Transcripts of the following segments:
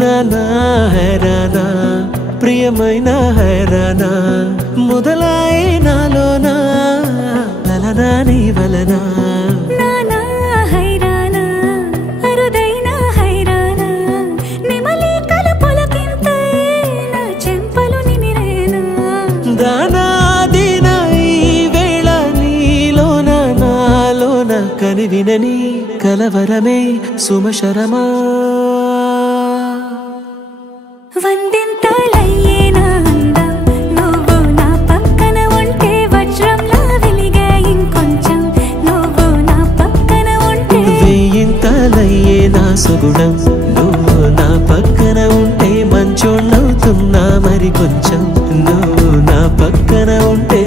నానా హైరానా ప్రియమైన హైరానా మొదలాయి నాలోనా లలనా నీ వలనా నానా హైరానా అరుదైన హైరానా నిమలి కలపులకింతై నా చెంపలు నిమిరేనా దానా దీనా ఈ వేళ నీలోన నాలోన కనివినని కలవరమే సుమశరమా వందింతలయ్యేనా అందం నువ్వు నా పక్కన ఉంటే వజ్రంలా వెలిగే ఇంకొంచెం నువ్వు నా పక్కన ఉంటే వెయ్యింతలయ్యేనా సుగుణం నువ్వు నా పక్కన ఉంటే మంచోణ్ణవుతున్నా మరి కొంచెం నువ్వు నా పక్కన ఉంటే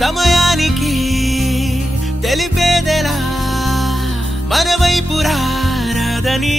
సమయానికి తెలిపేదెలా మన వైపు రాదని